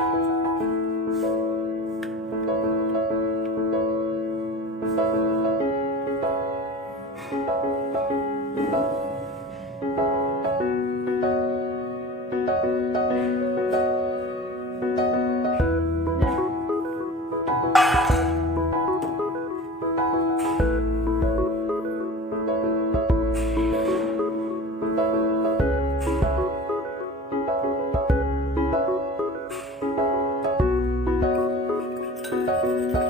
Thank you. Thank you.